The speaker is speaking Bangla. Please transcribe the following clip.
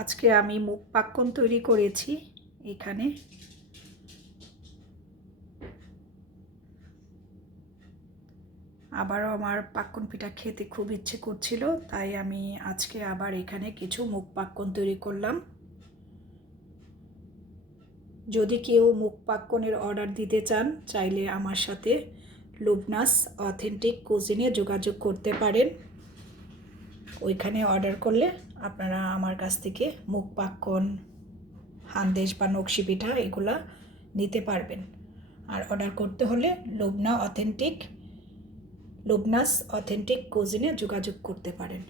আজকে আমি মুগ পাক্কন তৈরি করেছি। এখানে আবারও আমার পাক্কন পিঠা খেতে খুব ইচ্ছে করছিল, তাই আমি আজকে আবার এখানে কিছু মুগ পাক্কন তৈরি করলাম। যদি কেউ মুগ পাক্কনের অর্ডার দিতে চান, চাইলে আমার সাথে লুবনাস অথেন্টিক কুজিনে যোগাযোগ করতে পারেন। ওইখানে অর্ডার করলে আপনারা আমার কাছ থেকে মুগ পাক্কন, হান্দেশ বা নকশি পিঠা এগুলা নিতে পারবেন। আর অর্ডার করতে হলে লুবনাস অথেন্টিক কুজিনে যোগাযোগ করতে পারেন।